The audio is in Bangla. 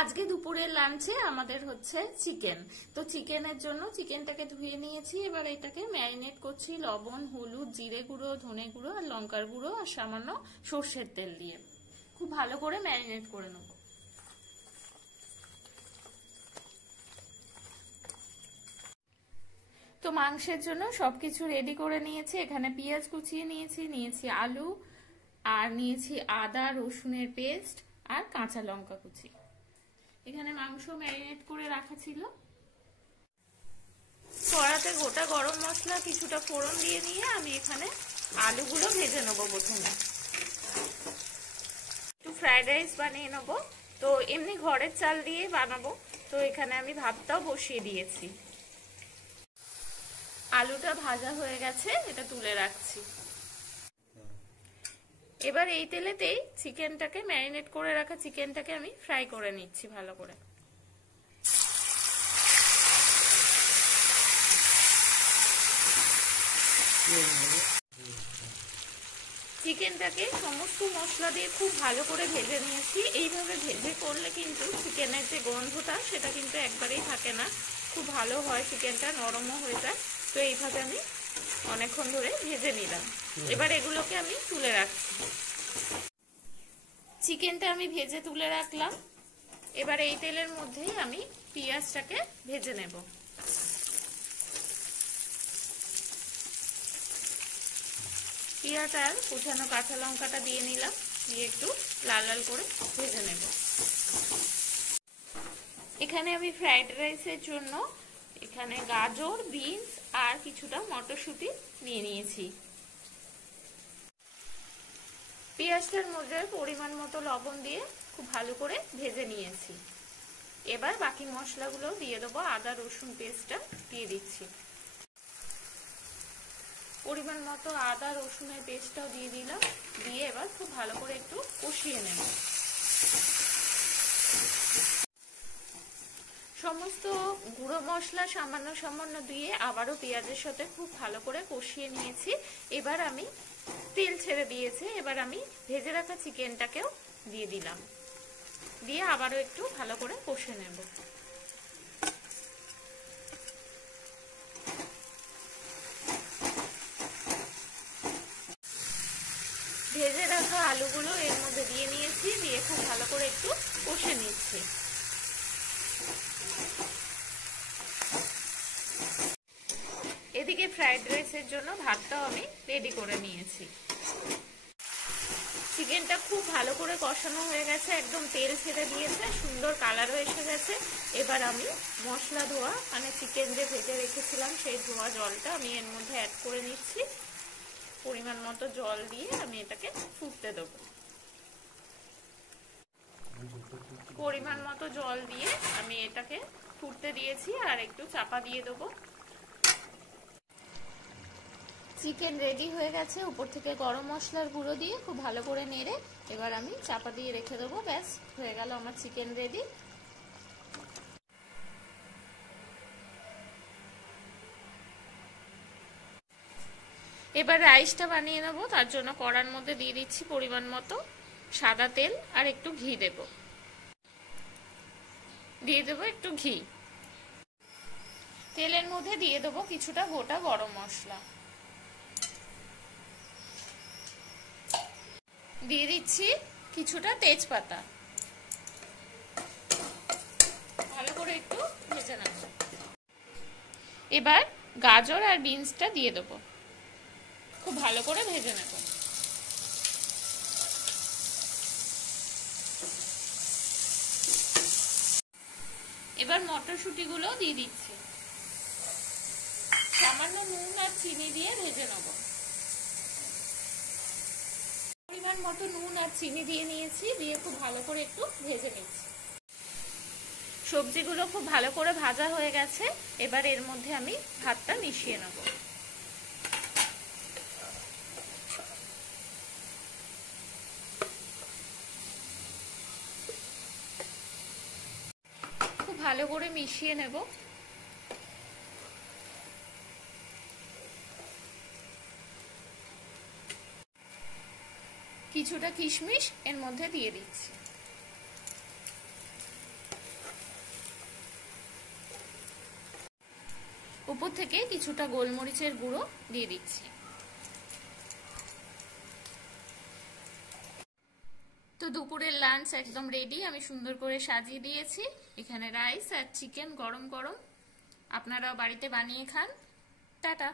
আজকে দুপুরের লাঞ্চে আমাদের হচ্ছে চিকেন। তো চিকেনের জন্য চিকেনটাকে ধুয়ে নিয়েছি, এবার এটাকে ম্যারিনেট করছি লবণ, হলুদ, জিরে গুঁড়ো, ধনে গুঁড়ো আর লঙ্কার গুঁড়ো আর সামান্য সর্ষের তেল দিয়ে খুব ভালো করে ম্যারিনেট করে নেব। তো মাংসের জন্য সবকিছু রেডি করে নিয়েছি। এখানে পেঁয়াজ কুচিয়ে নিয়েছি আলু, আর নিয়েছি আদা রসুনের পেস্ট আর কাঁচা লঙ্কা কুচি। এখানে মাংস ম্যারিনেট করে রাখা ছিল। কড়াতে গোটা গরম মশলা কিছুটা ফোড়ন দিয়ে নিয়ে আমি এখানে আলুগুলো ভেজে নেবো। প্রথমে একটু ফ্রাইড রাইস বানিয়ে নেবো, তো এমনি ঘরের চাল দিয়ে বানাবো। তো এখানে আমি ভাতটাও বসিয়ে দিয়েছি। আলুটা ভাজা হয়ে গেছে, এটা তুলে রাখছি। এবার এই তেলেতেই চিকেনটাকে ম্যারিনেট করে রাখা চিকেনটাকে আমি ফ্রাই করে নিচ্ছি ভালো করে। চিকেনটাকে সমস্ত মশলা দিয়ে খুব ভালো করে ভেজে নিয়েছি। এইভাবে ভেজে করলে কিন্তু চিকেনের যে গন্ধটা সেটা কিন্তু একবারেই থাকে না, খুব ভালো হয়, চিকেনটা নরমও হয়ে যায়। তো এইভাবে আমি অনেকক্ষণ ধরে ভেজে নিলাম। এবার এগুলোকে আমি তুলে রাখছি। চিকেনটা আমি ভেজে তুলে রাখলাম। এবার এই তেলের মধ্যেই আমি পেঁয়াজটাকে ভেজে নেব। পেঁয়াজ আর কুচানো কাঁচা লঙ্কাটা দিয়ে নিলাম, দিয়ে একটু লাল লাল করে ভেজে নেব। এখানে আমি ফ্রাইড রাইসের জন্য এখানে গাজর, বিনস আর কিছুটা মটরশুঁটি নিয়ে নিয়েছি। পেঁয়াজটার মধ্যে পরিমাণ মতো লবণ দিয়ে খুব ভালো করে ভেজে নিয়েছি। এবার বাকি মশলাগুলো দিয়ে দেবো। আদা রসুন পেস্টটা দিয়ে দিচ্ছি। পরিমাণ মতো আদা রসুনের পেস্টটাও দিয়ে দিলাম, দিয়ে এবার খুব ভালো করে একটু কষিয়ে নেব। সমস্ত গুঁড়ো মশলা সামান্য সামান্য দিয়ে আবারও পেঁয়াজের সাথে খুব ভালো করে কষিয়ে নিয়েছি। এবার আমি তেল ছেড়ে দিয়েছে, এবার আমি ভেজে রাখা চিকেনটাকেও দিয়ে দিলাম, দিয়ে আবারও একটু ভালো করে কষে নেব। ভেজে রাখা আলুগুলো এর মধ্যে দিয়ে নিয়েছি, দিয়ে খুব ভালো করে একটু কষে নিচ্ছি। এদিকে ফ্রাইড রাইসের জন্য ভাতটাও আমি রেডি করে নিয়েছি। চিকেনটা খুব ভালো করে কষানো হয়ে গেছে, একদম তেল ছেড়ে দিয়েছে, সুন্দর কালারও এসে গেছে। এবার আমি মশলা ধোয়া মানে চিকেন যে ভেজে রেখেছিলাম সেই ধোয়া জলটা আমি এর মধ্যে অ্যাড করে নিচ্ছি। পরিমাণ মতো জল দিয়ে আমি এটাকে ফুটতে দেবো। পরিমাণ মতো জল দিয়ে আমি এটাকে ফুটতে দিয়েছি, আর একটু চাপা দিয়ে দেবো। চিকেন রেডি হয়ে গেছে। উপর থেকে গরম মশলার গুঁড়ো দিয়ে খুব ভালো করে নেড়ে এবার আমি চাপা দিয়ে রেখে দেবো। ব্যাস হয়ে গেল আমার চিকেন রেডি। এবার রাইসটা বানিয়ে নেবো। তার জন্য কড়ার মধ্যে দিয়ে দিচ্ছি পরিমাণ মতো সাদা তেল, আর একটু ঘি দেব। দিয়ে দেবো একটু ঘি। তেলের মধ্যে দিয়ে দেবো কিছুটা গোটা গরম মশলা, দিয়ে দিচ্ছি কিছুটা তেজপাতা। ভালো করে একটু ভেজে নেব। এবার গাজর আর বিনসটা দিয়ে দেবো, খুব ভালো করে ভেজে নেব। এবার মটরশুঁটিগুলো দিয়ে দিচ্ছি। সামান্য নুন আর চিনি দিয়ে ভেজে নেব। পরিমাণ মতো নুন আর চিনি দিয়ে নিয়েছি, দিয়ে খুব ভালো করে একটু ভেজে নিচ্ছি। সবজিগুলো খুব ভালো করে ভাজা হয়ে গেছে। এবার এর মধ্যে আমি ভাতটা মিশিয়ে নেব। খুব ভালো করে মিশিয়ে নেব। কিছুটা কিশমিশ এর মধ্যে দিয়ে দিচ্ছি। উপর থেকে কিছুটা গোলমরিচের গুঁড়ো দিয়ে দিচ্ছি। তো দুপুরের লাঞ্চ একদম রেডি, আমি সুন্দর করে সাজিয়ে দিয়েছি। এখানে রাইস আর চিকেন গরম গরম, আপনারাও বাড়িতে বানিয়ে খান। টাটা।